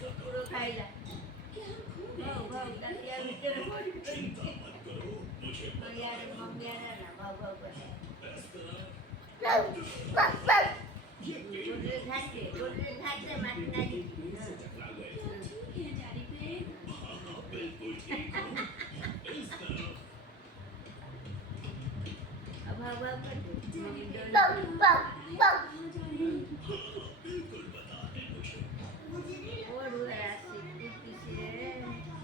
कुकुर खाइला तकिया भीतर मम्मी ना भाव भाव करे गोडरे घाटे माटी नाली अब भाव भाव कर